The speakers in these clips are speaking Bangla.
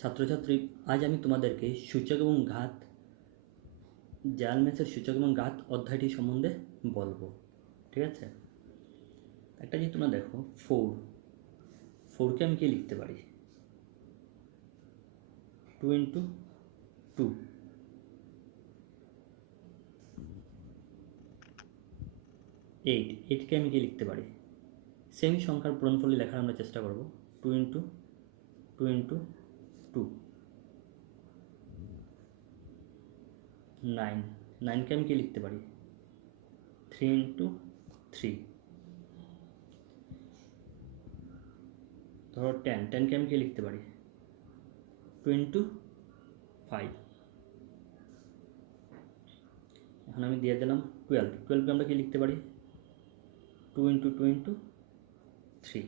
ছাত্রছাত্রী, আজ আমি তোমাদেরকে সূচক এবং ঘাত, জাল ম্যাথের সূচক এবং ঘাত অধ্যায়টি সম্বন্ধে বলবো। ঠিক আছে, একটা যদি তোমরা দেখো, ফোরকে আমি কি লিখতে পারি? 2 × 2। এইটকে আমি কি লিখতে পারি? সেম সংখ্যার পূরণফল লেখার আমরা চেষ্টা করব। 2 × 2 × 2। 9কে আমি কি লিখতে পারি? 3 × 3। ধরো 10কে আমি কি লিখতে পারি? 2 × 5। এখন আমি দিয়ে দিলাম 12কে আমরা কি লিখতে পারি? 2 × 2 × 3।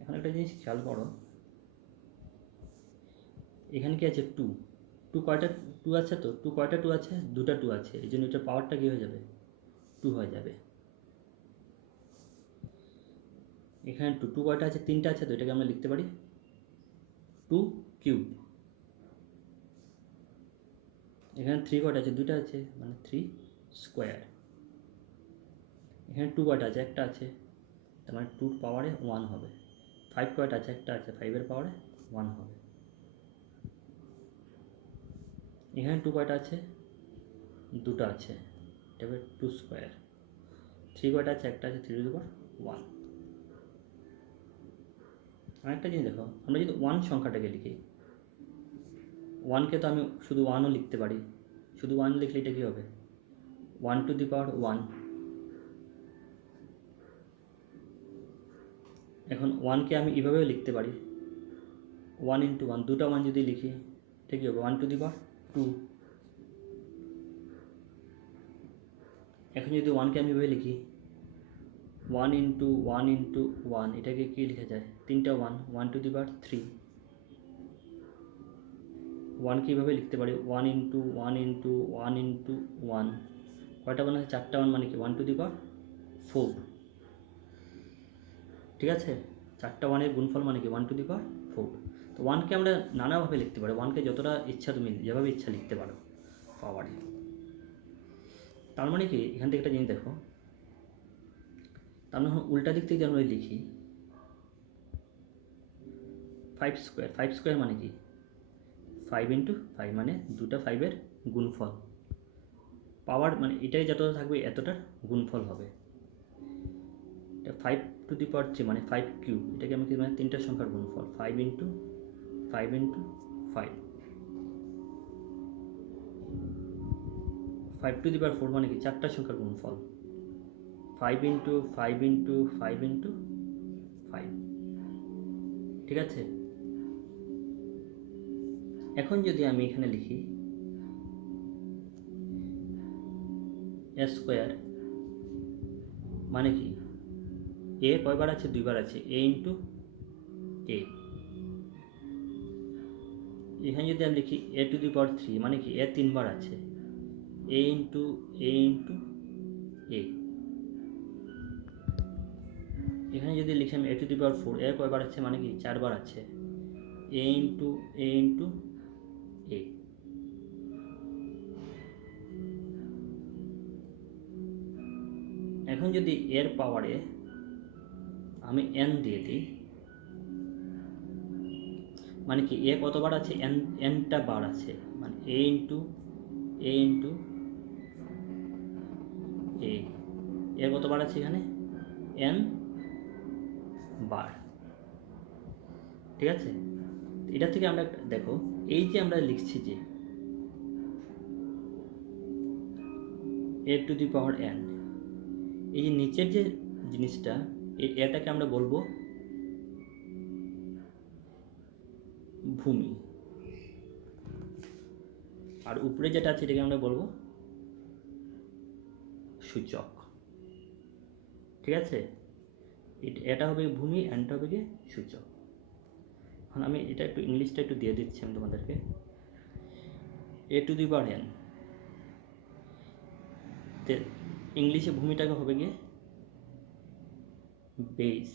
এখন একটা জিনিস খেয়াল করো, এখানে কি আছে? 2 কয়টা 2 আছে? তো 2 কয়টা 2 আছে? দুটা 2 আছে, এই জন্য এটার পাওয়ারটা কী হয়ে যাবে? 2 হয়ে যাবে। এখানে 2 কয়টা আছে? 3টা আছে, তো এটাকে আমরা লিখতে পারি 2³ এখানে 3 কয়টা আছে? 2টা আছে, মানে 3²। এখানে 2 কয়টা আছে? একটা আছে, তার মানে 2 পাওয়ারে 1 হবে। 5 কয়টা আছে? একটা আছে, 5-এর পাওয়ারে 1 হবে। এখানে 2 কয়টা আছে? দুটো আছে, এটা হবে 2²। 3 কয়টা আছে? একটা আছে, 3⁻1। আরেকটা জিনিস দেখো, আমরা যদি 1 সংখ্যাটাকে লিখি, 1কে তো আমি শুধু 1ও লিখতে পারি। শুধু 1 লিখলে এটা কী হবে? 1⁻1। এখন 1কে আমি এভাবেও লিখতে পারি, 1 × 1। দুটো 1 যদি লিখি, এটা কী হবে? 1⁻2। এখন যদি 1কে আমি এভাবে লিখি, 1 × 1 × 1, এটাকে কী লেখা যায়? 3টা 1, 1⁻3। 1কে এভাবে লিখতে পারি, 1 × 1 × 1 × 1। কয়টা 1 আছে? 4টা 1, মানে কি 1⁻4। ঠিক আছে, 4টা 1-এর গুণফল মানে কি 1⁻4। তো 1কে আমরা নানাভাবে লিখতে পারি। 1কে যতটা ইচ্ছা তুমি যেভাবে ইচ্ছা লিখতে পারো পাওয়ারে। তার মানে কি, এখান থেকে একটা জিনিস দেখো, তার মানে উল্টা দিক থেকে যদি আমরা লিখি 5²। 5² মানে কি 5 × 5, মানে দুটা 5-এর গুণফল। পাওয়ার মানে এটাই যতটা থাকবে এতটার গুণফল হবে। এটা 5⁻3 মানে 5³ এটাকে আমি কি, মানে 3টা সংখ্যার গুণফল। 5 × 5 × 5। 5⁻4 মানে কি 4টা সংখ্যার গুণফল। 5 × 5 × 5 × 5। ঠিক আছে, এখন যদি আমি এখানে লিখি a², মানে কি a কয়বার আছে? 2বার আছে, a × a। এখানে যদি আমি লিখি a⁻3, মানে কি a 3বার আছে, a × a × a। এখানে যদি লিখি আমি a⁻4, a কয়বার আছে? মানে কি 4বার আছে, a × a × a। এখন যদি এর পাওয়ারে আমি n দিয়ে দিই, মানে কি a কতবার আছে? nটা বার আছে, মানে a × a × a। এ কতবার আছে এখানে? n বার। ঠিক আছে, এটা থেকে আমরা দেখো, এই যে আমরা লিখছি যে a⁻n, এই যে নিচের যে জিনিসটা, এটাকে আমরা বলবো ভূমি, আর উপরে যেটা আছে এটাকে আমরা বলবো সূচক। ঠিক আছে, এটা হবে ভূমি, এনটা হবে কি সূচক। এখন আমি এটা একটু ইংলিশটা একটু দিয়ে দিচ্ছি আমি তোমাদেরকে। a⁻n, ইংলিশে ভূমিটাকে হবে গিয়ে বেস।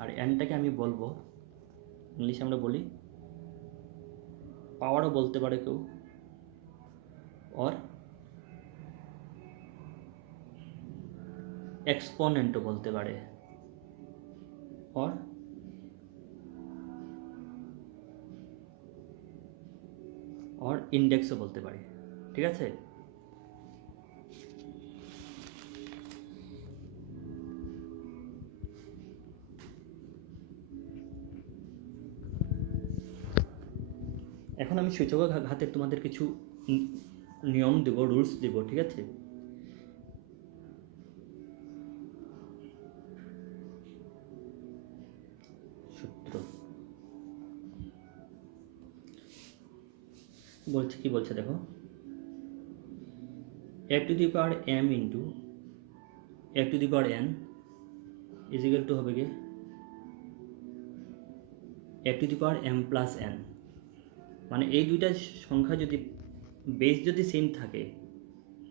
আর এনটাকে আমি বলবো, ইংলিশে আমরা বলি পাওয়ারও বলতে পারে কেউ, और एक्सपोनेंटও বলতে পারে, और ইন্ডেক্সও বলতে পারে। ঠিক আছে, এখন আমি সূচক ঘাতের তোমাদের কিছু নিয়ম দেব, রুলস দেব। ঠিক আছে, সূত্র বলছে, কি বলছে দেখো, a to the power m into a to the power n is equal to হবে গিয়ে a to the power m plus n। মানে এই দুইটা সংখ্যা যদি বেস যদি সেম থাকে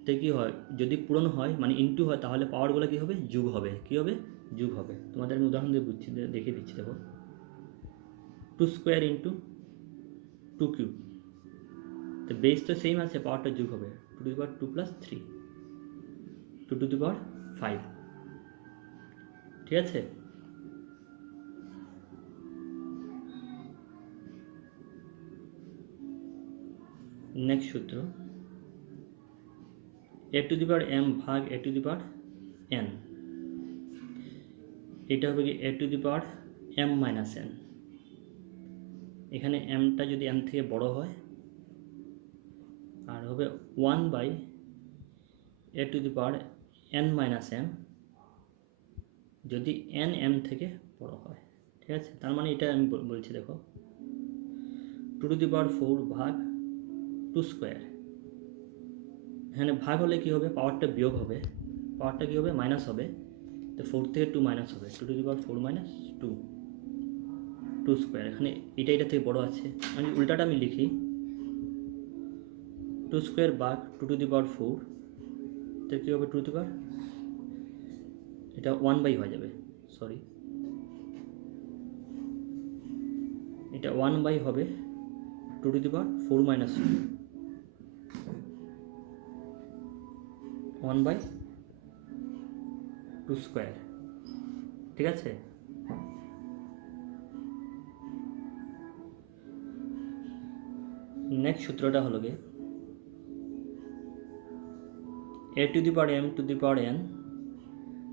তো কী হয়, যদি পূরণ হয় মানে ইনটু হয়, তাহলে পাওয়ারগুলো কী হবে, যোগ হবে। কী হবে, যোগ হবে। তোমাদের আমি উদাহরণ দিয়ে বুঝছি, দেখিয়ে দিচ্ছি। দেখো, 2 স্কোয়ার ইন্টু 2 কিউব, তো বেস তো সেম আছে, পাওয়ারটা যোগ হবে। 2 to the power 2 plus 3, 2 to the power 5। ঠিক আছে, নেক্সট সূত্র, a to the power m ভাগ a to the power n, এটা হবে কি a to the power m minus n। এখানে mটা যদি m থেকে বড় হয়, আর হবে 1 by a to the power n minus m যদি n m থেকে বড় হয়। ঠিক আছে, তার মানে এটা আমি বলছি, দেখো 2 টু দি পাওয়ার 4 ভাগ 2 স্কোয়ার, এখানে ভাগ হলে কী হবে, পাওয়ারটা বিয়োগ হবে, পাওয়ারটা কী হবে, মাইনাস হবে। তো 4 থেকে 2 মাইনাস হবে, 2 to the power 4 minus 2 square. এখানে এটা থেকে বড় আছে, মানে উল্টাটা আমি লিখি, 2 স্কোয়ার ভাগ 2 টু দি পাওয়ার 4, তো কী হবে, 2 টু দি পাওয়ার, এটা 1 বাই হয়ে যাবে, সরি, এটা 1 বাই হবে 2 to the power 4 minus 1 by 2 square. ঠিক আছে, নেক্সট সূত্রটা হলো গিয়ে a to the power m to the power n,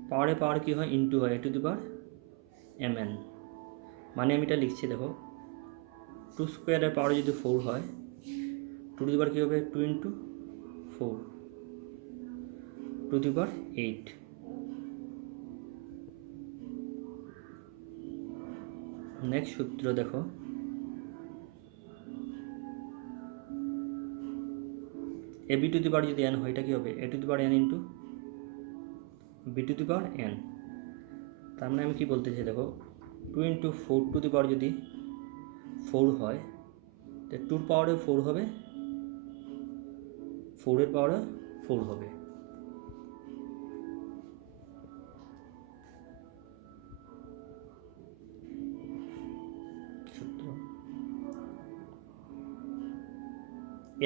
পাওয়ারে পাওয়ার কী হয়, ইন্টু হয় a to the power mn। মানে আমি এটা লিখছি, দেখো 2 স্কোয়ারের পাওয়ারে যদি 4 হয়, 2 টু দি পাওয়ার কী হবে, 2 into 4, 2 to the power 8। Next সূত্র দেখো, a b টু দি পাওয়ার যদি n হয়, এটা কী হবে, a to the power n into b to the power n। তার মানে আমি কী বলতে চাই, দেখো 2 ইন্টু 4 টু দি পাওয়ার যদি 4 হয়, তো 2 পাওয়ারে 4 হবে, 4 পাওয়ারে 4 হবে। সূত্র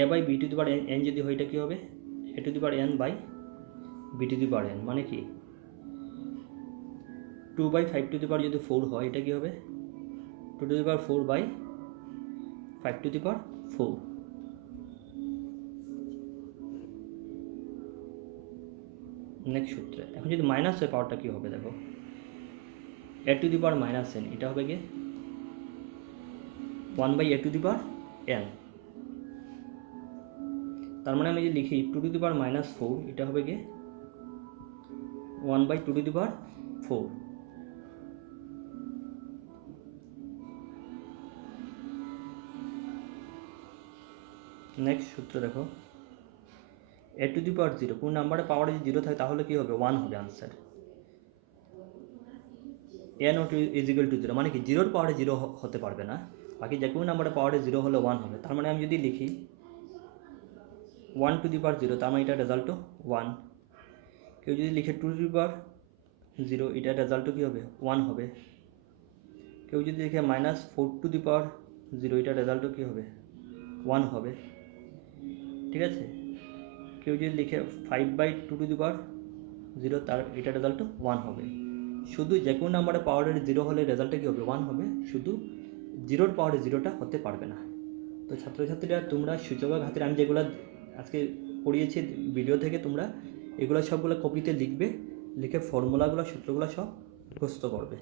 a by b to the power n যদি হয়, এটা কী হবে, a to the power n by b to the power n। মানে কি, 2 বাই 5 টু দি পাওয়ার যদি 4 হয়, এটা কী হবে, 2 to the power 4 by 5 to the power 4। Next সূত্রে এখন যদি মাইনাস হয়, পাওয়ারটা কী হবে, দেখো a to the power minus n, এটা হবে গিয়ে 1 by a to the power n। তার মানে আমি যদি লিখি 2 টু দি পাওয়ার মাইনাস 4, এটা হবে গিয়ে 1 by 2 to the power 4। Next সূত্র দেখো, a টু দি পাওয়ার 0, কোন নাম্বারে পাওয়ারে যদি 0 থাকে তাহলে কী হবে, 1 হবে answer. a not is equal to 0, মানে কি 0 পাওয়ারে 0 হতে পারবে না, বাকি যে কোনো নাম্বারে পাওয়ারে 0 হলে 1 হবে। তার মানে আমি যদি লিখি 1 টু দি পাওয়ার 0, তার মানে এটা রেজাল্টও 1। কেউ যদি লিখে 2 টু দি পাওয়ার 0, এটা রেজাল্টও কী হবে, 1 হবে। কেউ যদি লিখে -4⁻0, এটা রেজাল্টও কী হবে? 1 হবে। ঠিক আছে, কেউ যদি লিখে 5/2⁻0, তার এটা রেজাল্টও 1 হবে। শুধু যে কোনো নাম্বারের পাওয়ারের 0 হলে রেজাল্টটা কী হবে? 1 হবে। শুধু 0-র পাওয়ারে 0টা হতে পারবে না। তো ছাত্রছাত্রীরা, তোমরা সূচকের ঘাতের আমি যেগুলো আজকে পড়িয়েছি ভিডিও থেকে, তোমরা এগুলো সবগুলো কপিতে লিখবে, লিখে ফর্মুলাগুলো, সূত্রগুলো সব মুখস্থ করবে।